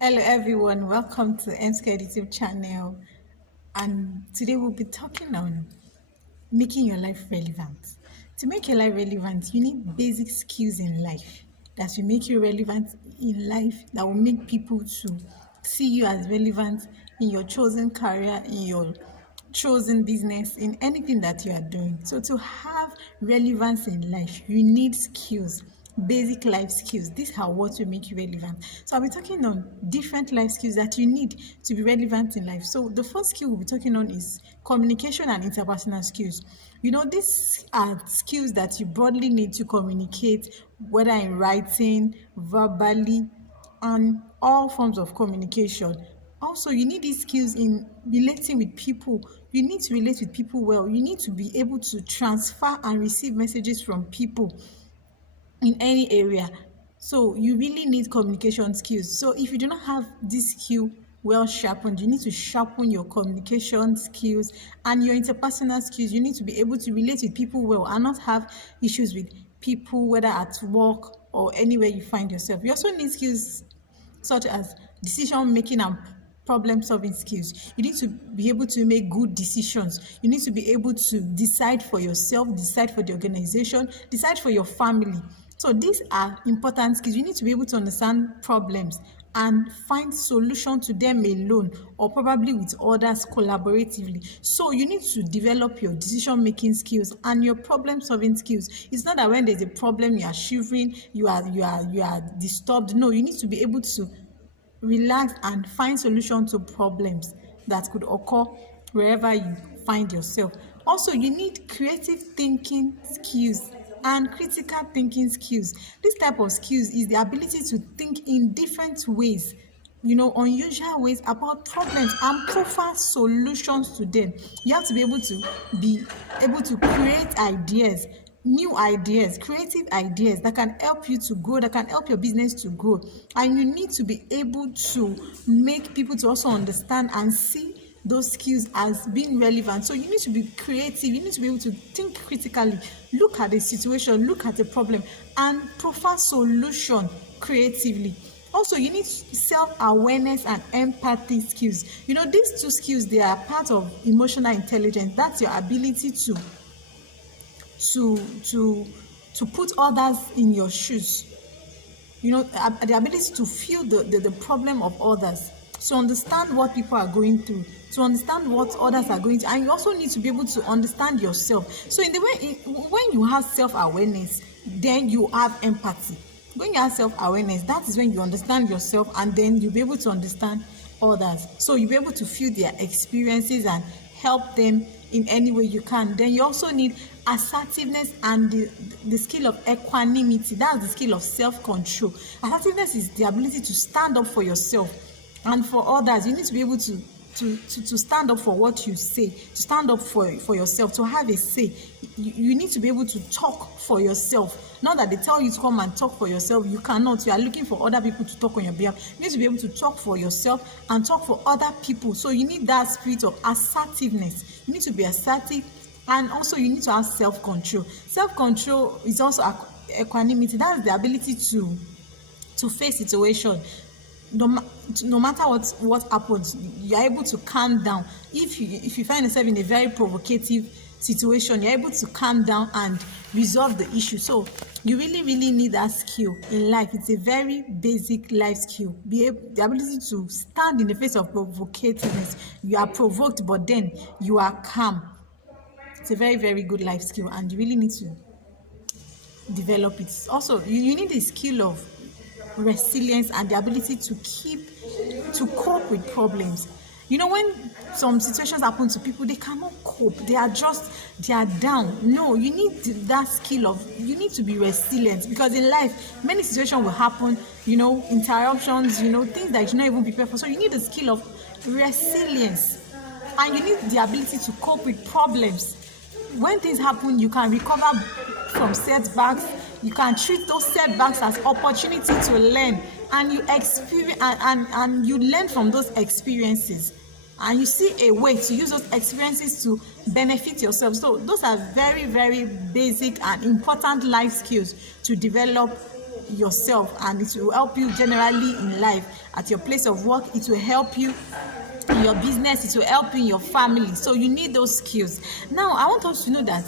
Hello everyone, welcome to MSK YouTube channel. And today we'll be talking on making your life relevant. To make your life relevant, you need basic skills in life that will make you relevant in life, that will make people to see you as relevant in your chosen career, in your chosen business, in anything that you are doing. So to have relevance in life, you need skills, basic life skills. These are what will make you relevant. So I'll be talking on different life skills that you need to be relevant in life. So the first skill we'll be talking on is communication and interpersonal skills. These are skills that you broadly need to communicate, whether in writing, verbally, and all forms of communication. Also, you need these skills in relating with people. You need to relate with people well. You need to be able to transfer and receive messages from people in any area. So you really need communication skills. So if you do not have this skill well sharpened, you need to sharpen your communication skills and your interpersonal skills. You need to be able to relate with people well and not have issues with people, whether at work or anywhere you find yourself. You also need skills such as decision making and problem solving skills. You need to be able to make good decisions. You need to be able to decide for yourself, decide for the organization, decide for your family. So these are important skills. You need to be able to understand problems and find solution to them alone or probably with others collaboratively. So you need to develop your decision making skills and your problem solving skills. It's not that when there's a problem you are shivering, you are disturbed. No, you need to be able to relax and find solution to problems that could occur wherever you find yourself. Also, you need creative thinking skills and critical thinking skills. This type of skills is the ability to think in different ways, unusual ways about problems and profile solutions to them. You have to be able to create ideas, new ideas, creative ideas that can help you to grow, that can help your business to grow. And you need to be able to make people to also understand and see those skills as being relevant. So you need to be creative, you need to be able to think critically, look at the situation, look at the problem, and profile solution creatively. Also, you need self-awareness and empathy skills. These two skills, they are part of emotional intelligence. That's your ability to put others in your shoes. The ability to feel the problem of others, to understand what people are going through, to understand what others are going through, and you also need to be able to understand yourself. So when you have self-awareness, then you have empathy. When you have self-awareness, that is when you understand yourself, and then you'll be able to understand others. So you'll be able to feel their experiences and help them in any way you can. Then you also need assertiveness and the skill of equanimity. That's the skill of self-control. Assertiveness is the ability to stand up for yourself and for others. You need to be able to stand up for what you say, to stand up for yourself, to have a say. You need to be able to talk for yourself. Not that they tell you to come and talk for yourself. You cannot. You are looking for other people to talk on your behalf. You need to be able to talk for yourself and talk for other people. So you need that spirit of assertiveness. You need to be assertive, and also you need to have self-control. Self-control is also equanimity. That's the ability to face situation. No matter what happens, you are able to calm down. If you find yourself in a very provocative situation, you're able to calm down and resolve the issue. So you really need that skill in life. It's a very basic life skill. The ability to stand in the face of provocativeness. You are provoked, but then you are calm. It's a very, very good life skill, and you really need to develop it. Also, you need a skill of resilience and the ability to cope with problems. When some situations happen to people, they cannot cope. They are down. No, you need that skill of, you need to be resilient, because in life, many situations will happen, interruptions, things that you're not even prepared for. So you need the skill of resilience, and you need the ability to cope with problems. When things happen, you can recover from setbacks. You can treat those setbacks as opportunity to learn, and you experience and you learn from those experiences, and you see a way to use those experiences to benefit yourself. So those are very, very basic and important life skills to develop yourself, and it will help you generally in life. At your place of work, it will help you in your business, it will help you in your family. So you need those skills. Now I want us to know that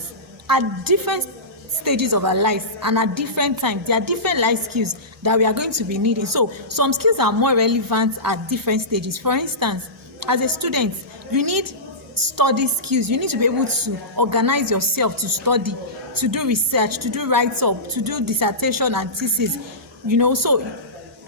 at different stages of our lives and at different times, there are different life skills that we are going to be needing. So some skills are more relevant at different stages. For instance, as a student, you need study skills. You need to be able to organize yourself to study, to do research, to do write-up, to do dissertation and thesis. So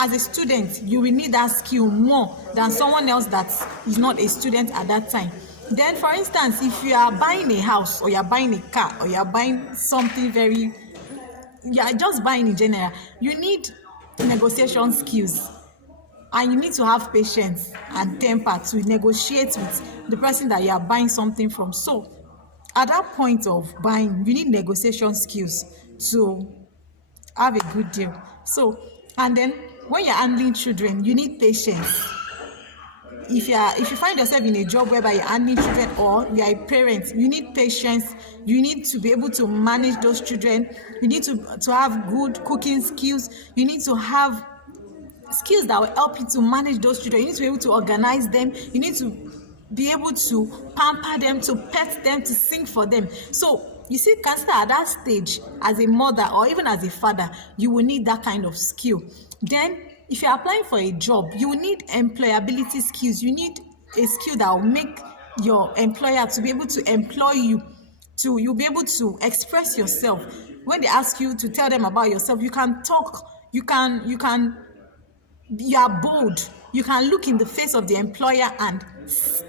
as a student, you will need that skill more than someone else that is not a student at that time. Then, for instance, if you are buying a house, or you are buying a car, or you are buying something you are just buying in general, you need negotiation skills, and you need to have patience and temper to negotiate with the person that you are buying something from. So at that point of buying, you need negotiation skills to have a good deal. So, and then when you're handling children, you need patience. If you find yourself in a job whereby you're handling children, or you're a parent, you need patience. You need to be able to manage those children. You need to have good cooking skills. You need to have skills that will help you to manage those children. You need to be able to organize them. You need to be able to pamper them, to pet them, to sing for them. So you see, cancer at that stage, as a mother or even as a father, you will need that kind of skill. Then if you're applying for a job, you will need employability skills. You need a skill that will make your employer to be able to employ you. You'll be able to express yourself. When they ask you to tell them about yourself, you can talk. You are bold. You can look in the face of the employer and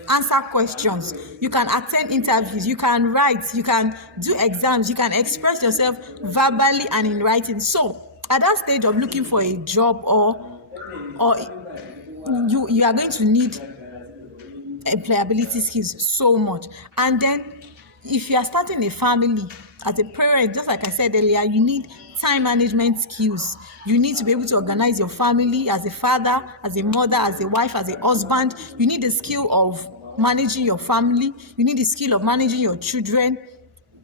answer questions. You can attend interviews. You can write. You can do exams. You can express yourself verbally and in writing. So at that stage of looking for a job, or you are going to need employability skills so much. And then if you are starting a family as a parent, just like I said earlier, you need time management skills. You need to be able to organize your family as a father, as a mother, as a wife, as a husband. You need the skill of managing your family. You need the skill of managing your children,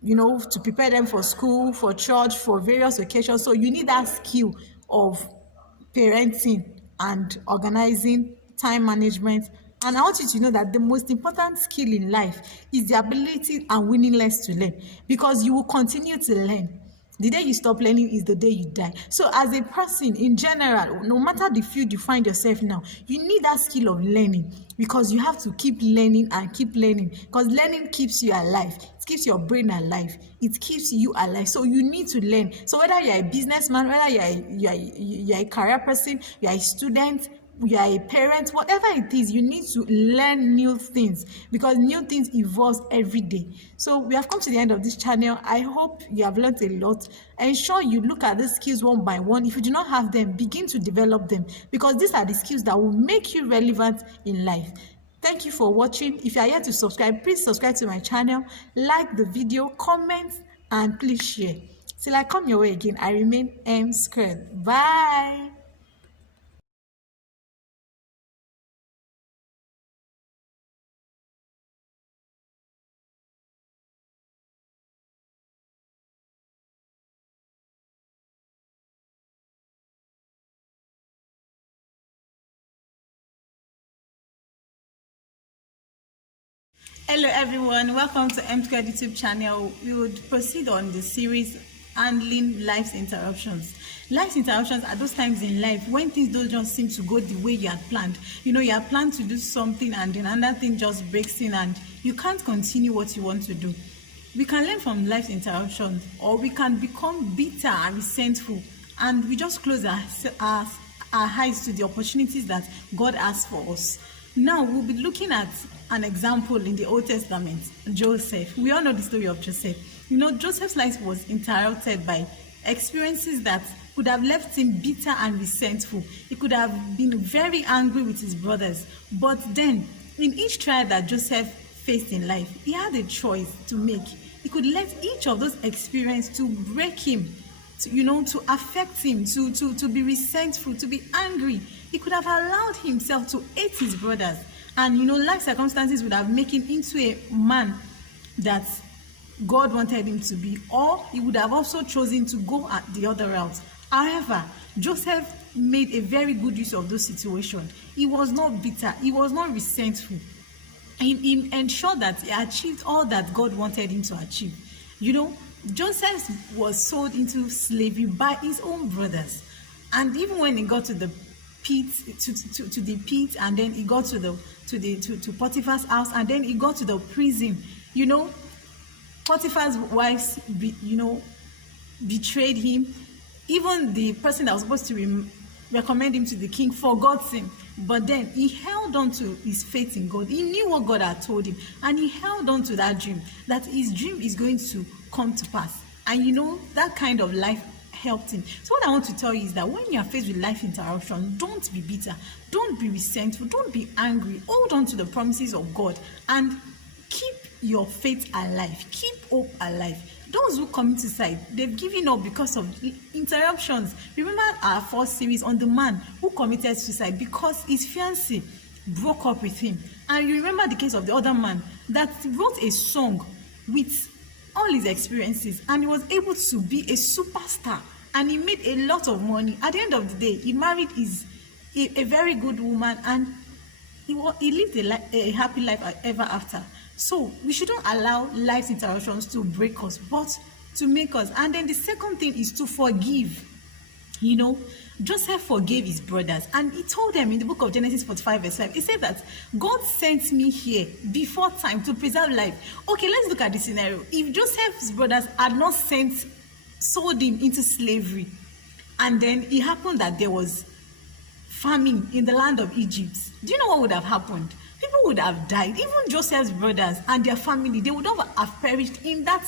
to prepare them for school, for church, for various occasions. So you need that skill of parenting and organizing, time management. And I want you to know that the most important skill in life is the ability and willingness to learn, because you will continue to learn. The day you stop learning is the day you die. So as a person in general, no matter the field you find yourself now, you need that skill of learning, because you have to keep learning and keep learning, because learning keeps you alive. It keeps your brain alive. It keeps you alive. So you need to learn. So whether you're a businessman, whether you're a career person, you're a student, you are a parent, whatever it is, you need to learn new things, because new things evolve every day. So we have come to the end of this channel. I hope you have learned a lot. Ensure you look at the skills one by one. If you do not have them, begin to develop them, because these are the skills that will make you relevant in life. Thank you for watching. If you are yet to subscribe, please subscribe to my channel, like the video, comment, and please share. Till I come your way again, I remain M Squared. Bye. Hello everyone, welcome to M Squared YouTube channel. We would proceed on the series handling life's interruptions. Life's interruptions are those times in life when things don't just seem to go the way you had planned. You had planned to do something and then another thing just breaks in and you can't continue what you want to do. We can learn from life's interruptions, or we can become bitter and resentful, and we just close our eyes to the opportunities that God has for us. Now we'll be looking at an example in the Old Testament, Joseph. We all know the story of Joseph. Joseph's life was interrupted by experiences that could have left him bitter and resentful. He could have been very angry with his brothers. But then, in each trial that Joseph faced in life, he had a choice to make. He could let each of those experiences to break him, to affect him, to be resentful, to be angry. He could have allowed himself to hate his brothers, and life circumstances would have made him into a man that God wanted him to be, or he would have also chosen to go at the other route. However, Joseph made a very good use of those situations. He was not bitter, he was not resentful. He ensured that he achieved all that God wanted him to achieve. You know, Joseph was sold into slavery by his own brothers. And even when he got to the pit, to the pit, and then he got to Potiphar's house, and then he got to the prison, you know, Potiphar's wives, betrayed him. Even the person that was supposed to recommend him to the king forgot him. But then he held on to his faith in God. He knew what God had told him, and he held on to that dream, that his dream is going to come to pass. And you know, that kind of life helped him. So what I want to tell you is that when you are faced with life interruption, don't be bitter, don't be resentful, don't be angry. Hold on to the promises of God and keep your faith alive, keep hope alive. Those who commit suicide, they've given up because of interruptions. Remember our first series on the man who committed suicide because his fiancée broke up with him. And you remember the case of the other man that wrote a song with all his experiences, and he was able to be a superstar, and he made a lot of money. At the end of the day, he married a very good woman, and he lived a happy life ever after. So we shouldn't allow life interruptions to break us, but to make us. And then the second thing is to forgive. You know, Joseph forgave his brothers, and he told them in the book of Genesis 45 verse 5, he said that God sent me here before time to preserve life. Okay, let's look at the scenario. If Joseph's brothers had not sold him into slavery, and then it happened that there was famine in the land of Egypt, do you know what would have happened? People would have died. Even Joseph's brothers and their family, they would not have perished in that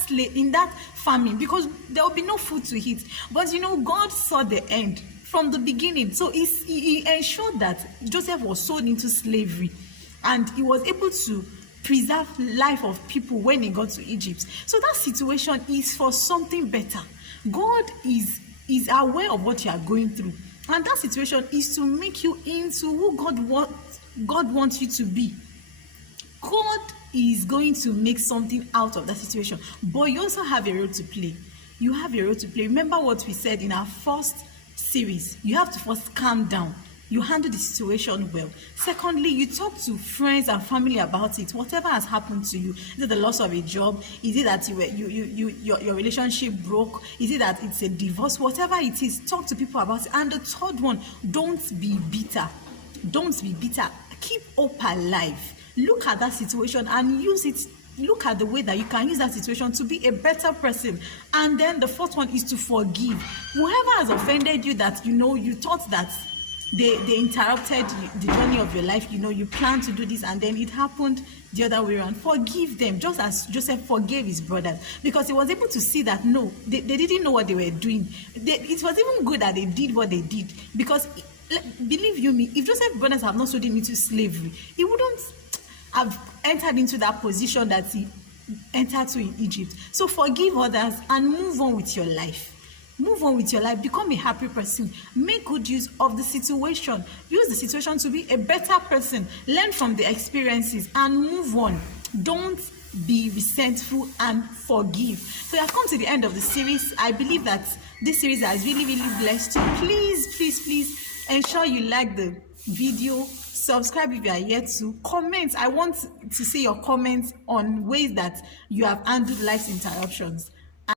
famine, because there would be no food to eat. But you know, God saw the end from the beginning. So he ensured that Joseph was sold into slavery, and he was able to preserve life of people when he got to Egypt. So that situation is for something better. God is aware of what you are going through, and that situation is to make you into who God wants you to be. God is going to make something out of that situation, but you also have a role to play. You have a role to play. Remember what we said in our first series. You have to first calm down. You handle the situation well. Secondly, you talk to friends and family about it. Whatever has happened to you, is it the loss of a job? Is it that your relationship broke? Is it that it's a divorce? Whatever it is, talk to people about it. And the third one, don't be bitter. Don't be bitter. Keep hope alive. Look at that situation and use it. Look at the way that you can use that situation to be a better person. And then the fourth one is to forgive. Whoever has offended you, that you thought that they interrupted the journey of your life, you planned to do this and then it happened the other way around. Forgive them, just as Joseph forgave his brothers, because he was able to see that no, they didn't know what they were doing. It was even good that they did what they did, because believe you me, if Joseph's brothers have not sold him into slavery, he wouldn't have entered into that position that he entered to in Egypt. So forgive others and move on with your life. Move on with your life. Become a happy person. Make good use of the situation. Use the situation to be a better person. Learn from the experiences and move on. Don't be resentful, and forgive. So I have come to the end of the series. I believe that this series has really, really blessed you. Please ensure you like the video. Subscribe if you are yet to. Comment. I want to see your comments on ways that you have handled life's interruptions.